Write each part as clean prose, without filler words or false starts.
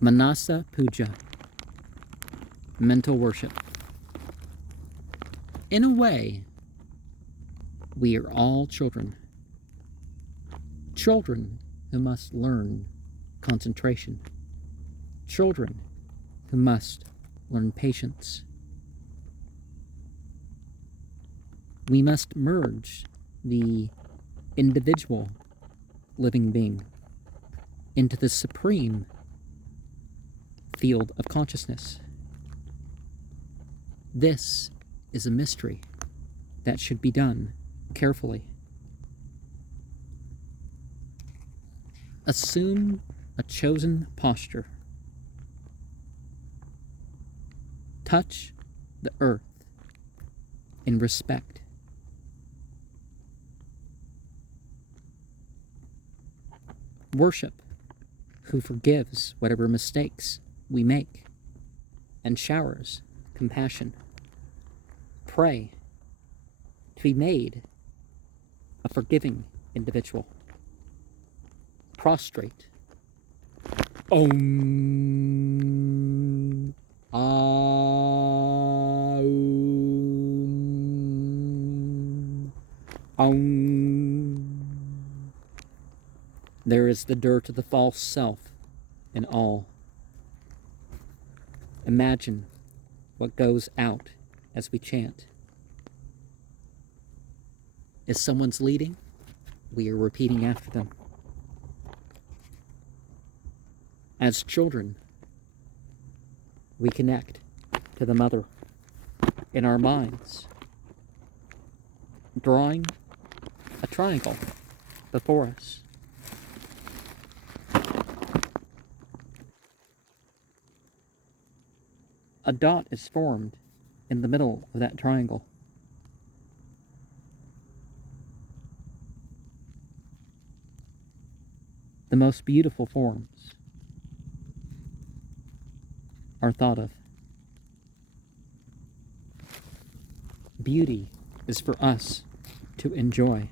Manasa Puja, mental worship. In a way, we are all children. Children who must learn concentration. Children who must learn patience. We must merge the individual living being into the supreme field of consciousness. This is a mystery that should be done carefully. Assume a chosen posture. Touch the earth in respect. Worship who forgives whatever mistakes we make and showers compassion. Pray to be made a forgiving individual. Prostrate. Om. Aum. Aum. There is the dirt of the false self in all. Imagine what goes out as we chant. If someone's leading, we are repeating after them. As children, we connect to the mother in our minds, drawing a triangle before us. A dot is formed in the middle of that triangle. The most beautiful forms are thought of. Beauty is for us to enjoy.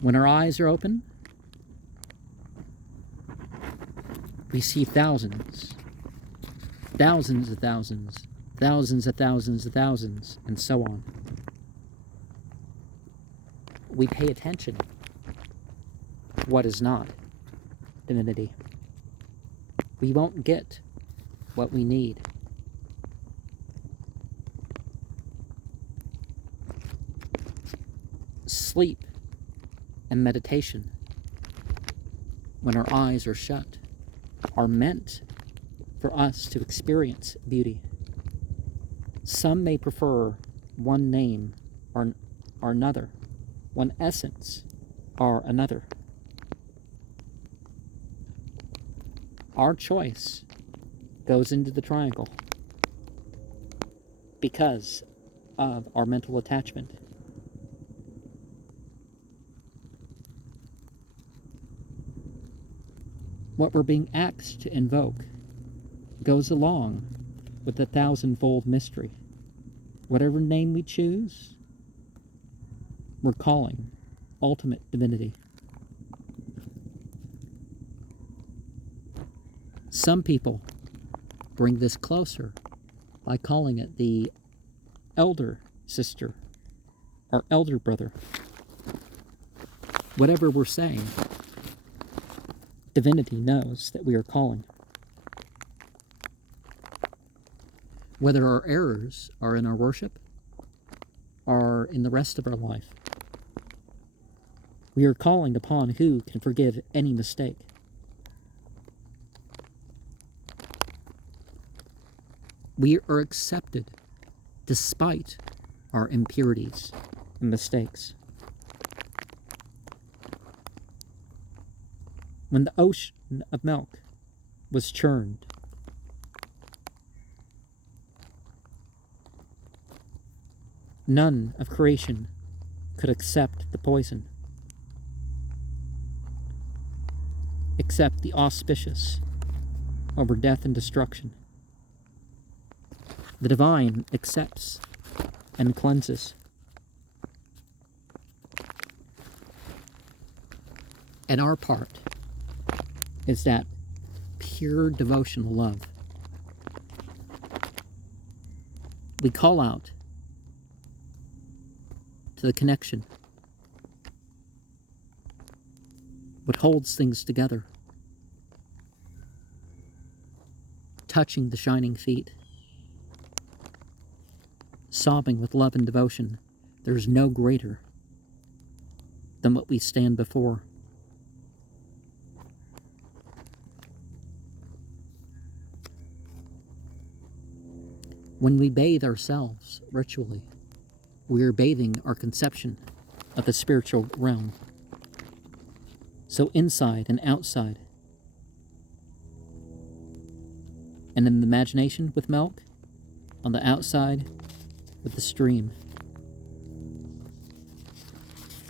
When our eyes are open, we see thousands, thousands of thousands, thousands of thousands of thousands, and so on. We pay attention to what is not divinity. We won't get what we need. Sleep and meditation, when our eyes are shut, are meant for us to experience beauty. Some may prefer one name or another, one essence or another. Our choice goes into the triangle because of our mental attachment. What we're being asked to invoke goes along with the thousandfold mystery. Whatever name we choose, we're calling ultimate divinity. Some people bring this closer by calling it the elder sister or elder brother. Whatever we're saying, divinity knows that we are calling. Whether our errors are in our worship or in the rest of our life, we are calling upon who can forgive any mistake. We are accepted despite our impurities and mistakes. When the ocean of milk was churned, none of creation could accept the poison, except the auspicious over death and destruction. The divine accepts and cleanses. And our part is that pure devotional love. We call out to the connection, what holds things together, touching the shining feet, sobbing with love and devotion. There's no greater than what we stand before. When we bathe ourselves ritually, we are bathing our conception of the spiritual realm. So inside and outside, and in the imagination with milk, on the outside with the stream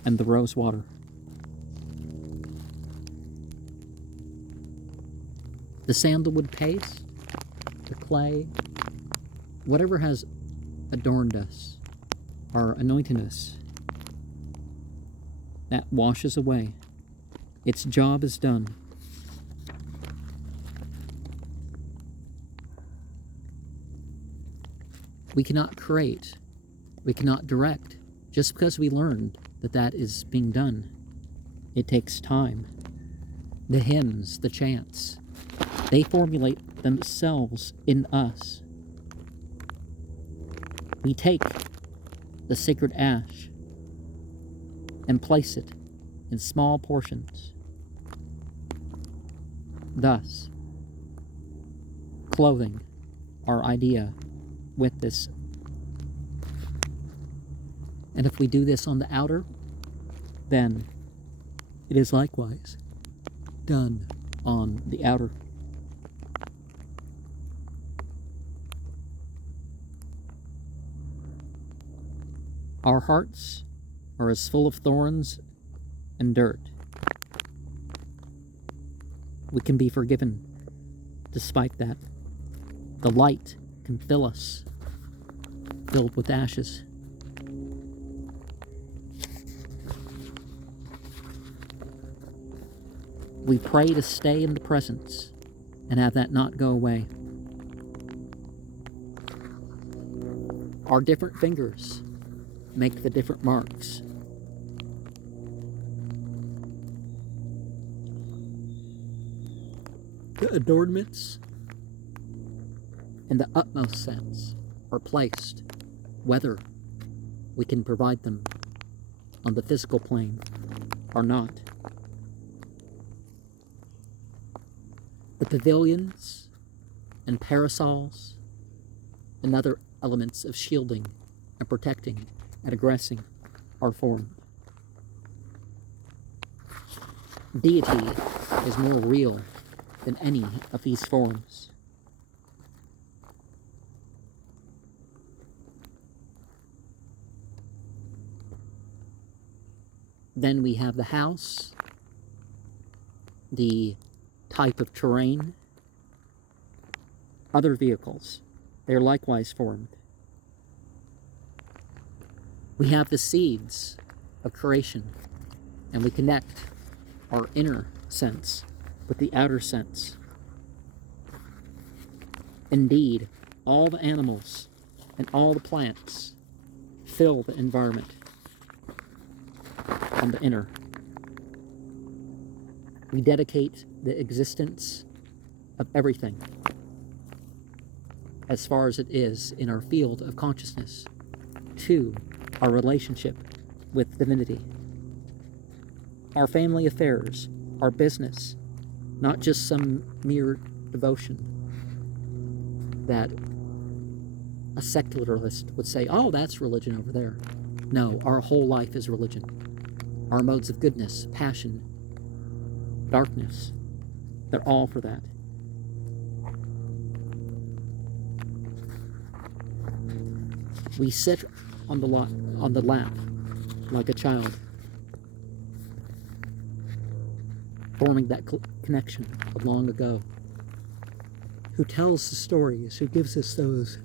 and the rose water. The sandalwood paste, the clay, whatever has adorned us, or anointed us, that washes away. Its job is done. We cannot create, we cannot direct, just because we learned that that is being done. It takes time. The hymns, the chants, they formulate themselves in us. We take the sacred ash and place it in small portions, thus clothing our idea with this. And if we do this on the outer, then it is likewise done on the outer. Our hearts are as full of thorns and dirt. We can be forgiven despite that. The light can fill us, filled with ashes. We pray to stay in the presence and have that not go away. Our different fingers make the different marks. The adornments, in the utmost sense, are placed, whether we can provide them on the physical plane or not. The pavilions and parasols and other elements of shielding and protecting and aggressing are formed. Deity is more real than any of these forms. Then we have the house, the type of terrain, other vehicles. They are likewise formed. We have the seeds of creation, and we connect our inner sense with the outer sense. Indeed, all the animals and all the plants fill the environment on the inner. We dedicate the existence of everything, as far as it is in our field of consciousness, to our relationship with divinity. Our family affairs, our business, not just some mere devotion that a secularist would say, oh, that's religion over there. No, our whole life is religion. Our modes of goodness, passion, darkness, they're all for that. We sit on the lap like a child, forming that connection of long ago, who tells the stories, who gives us those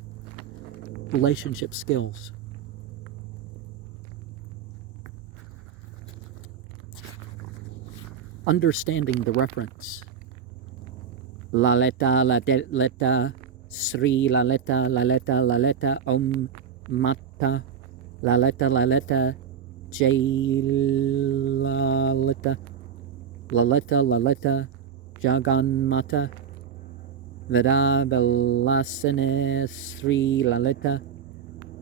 relationship skills. understanding the reference. Lalita, Lalita, Sri Lalita, Lalita, Lalita, Om Mata, Lalita, Lalita, Jai Lalita, Lalita, Lalita, Jagan Mata, Vida Vilasane, Sri Lalita,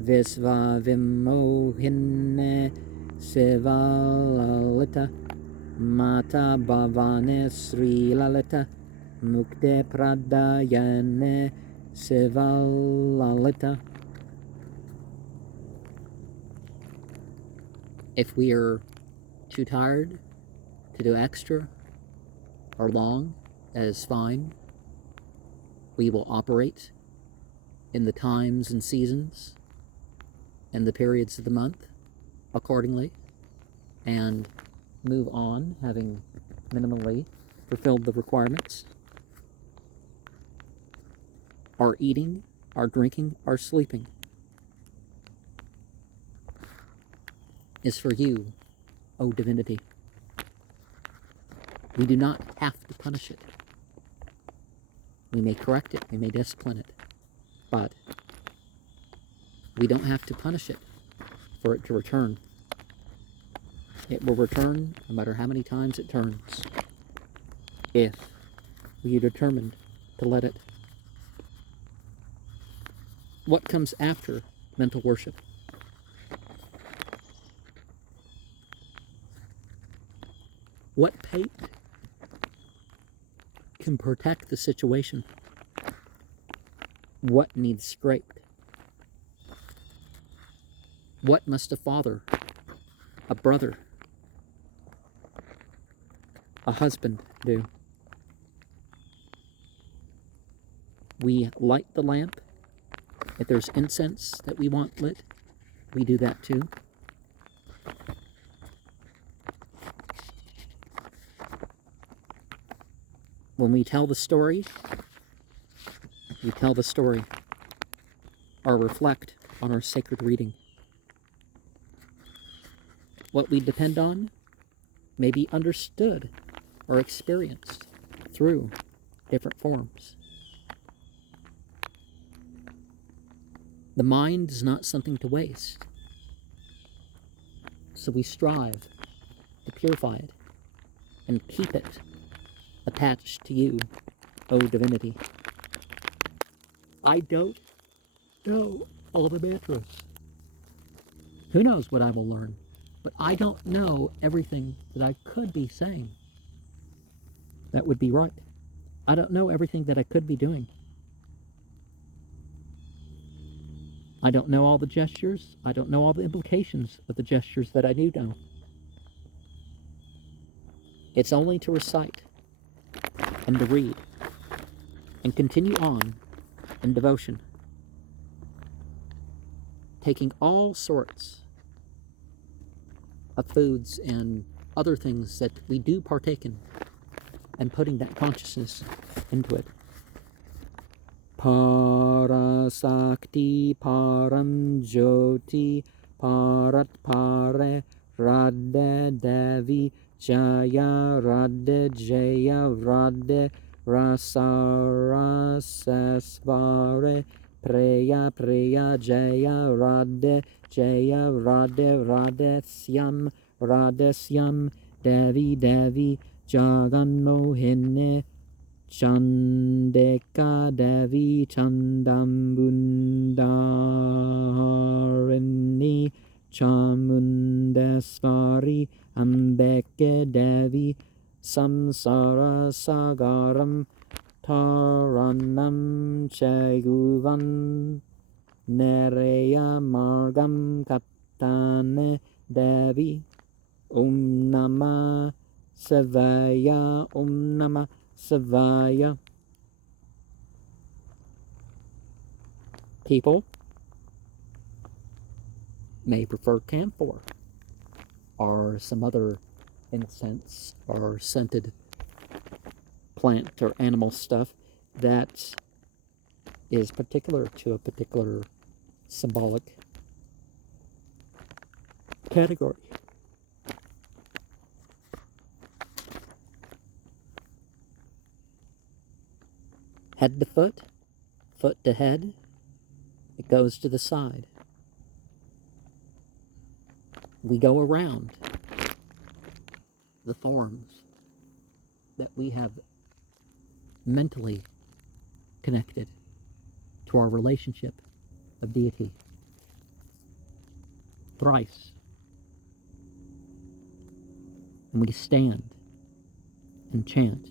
Visva Vimohine, Siva Lalita, Mata Bhavane, Sri Lalita, Mukte Pradayane, Siva Lalita. If we are too tired to do extra or long, that is fine. We will operate in the times and seasons and the periods of the month accordingly and move on, having minimally fulfilled the requirements. Our eating, our drinking, our sleeping is for you, O divinity. We do not have to punish it. We may correct it, we may discipline it, but we don't have to punish it for it to return. It will return no matter how many times it turns, if we are determined to let it. What comes after mental worship? What paint can protect the situation? What needs scraped? What must a father, a brother, a husband do? We light the lamp. If there's incense that we want lit, we do that too. When we tell the story or reflect on our sacred reading. What we depend on may be understood or experienced through different forms. The mind is not something to waste, so we strive to purify it and keep it attached to you, O divinity. I don't know all the mantras. Who knows what I will learn? But I don't know everything that I could be saying that would be right. I don't know everything that I could be doing. I don't know all the gestures. I don't know all the implications of the gestures that I do know. It's only to recite and to read and continue on in devotion, taking all sorts of foods and other things that we do partake in and putting that consciousness into it. Parasakti param jyoti parat pare radhe devi jaya radhe jaya radhe rasarasesvare preya preya jaya radhe radhe syam devi devi jaganmohine Chandeka Devi Chandambundarini Chamundesvari Ambeke Devi Samsara Sagaram Taranam Cheguvan Nereya Margam Kaptane Devi Om Namah Savaya Om Namah Savaya. People may prefer camphor or some other incense or scented plant or animal stuff that is particular to a particular symbolic category. head to foot, foot to head, it goes to the side. We go around the forms that we have mentally connected to our relationship of deity. Thrice. And we stand and chant.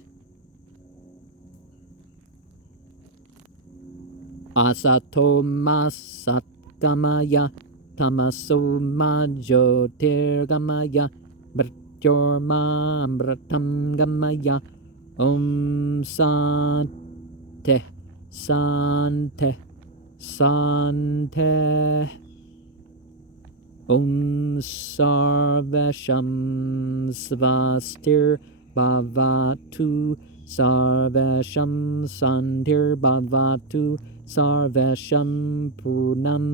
Asato ma satgamaya tamaso ma jyotirgamaya mrityorma amritam gamaya om sante sante sante om sarvesham svastir bhavatu sarvesham santir bhavatu sarvesham purnam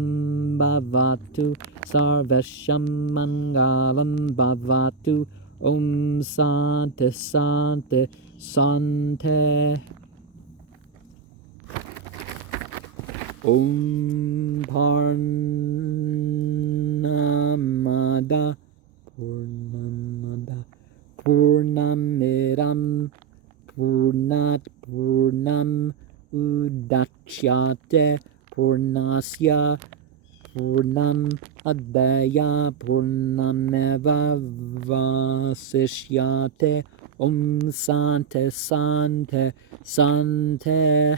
bhavatu sarvesham mangalam bhavatu om sante sante sante om Purnamada Purnamada Purnamiram Purnat Purnam Udachyate Purnasya Purnam Adaya Purnameva Vasishyate Om Sante Sante Sante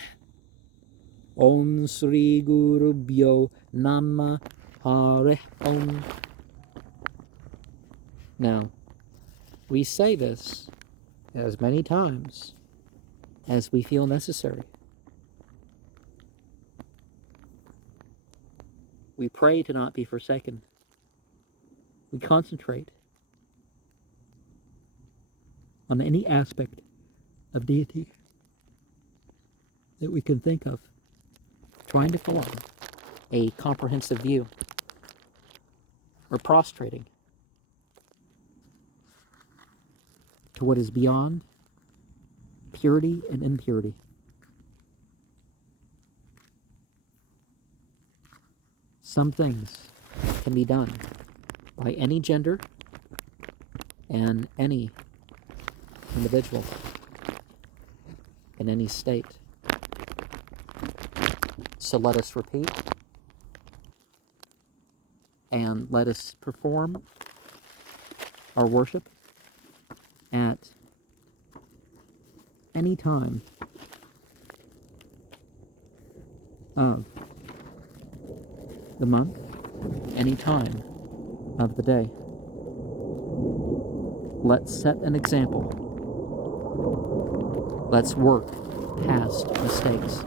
Om Sri Guru Bhyo Nama Hare Om. Now, we say this as many times as we feel necessary. We pray to not be forsaken. We concentrate on any aspect of deity that we can think of, trying to form a comprehensive view, or prostrating to what is beyond purity and impurity. Some things can be done by any gender and any individual in any state. So let us repeat and let us perform our worship at any time of the month, any time of the day. Let's set an example. Let's work past mistakes.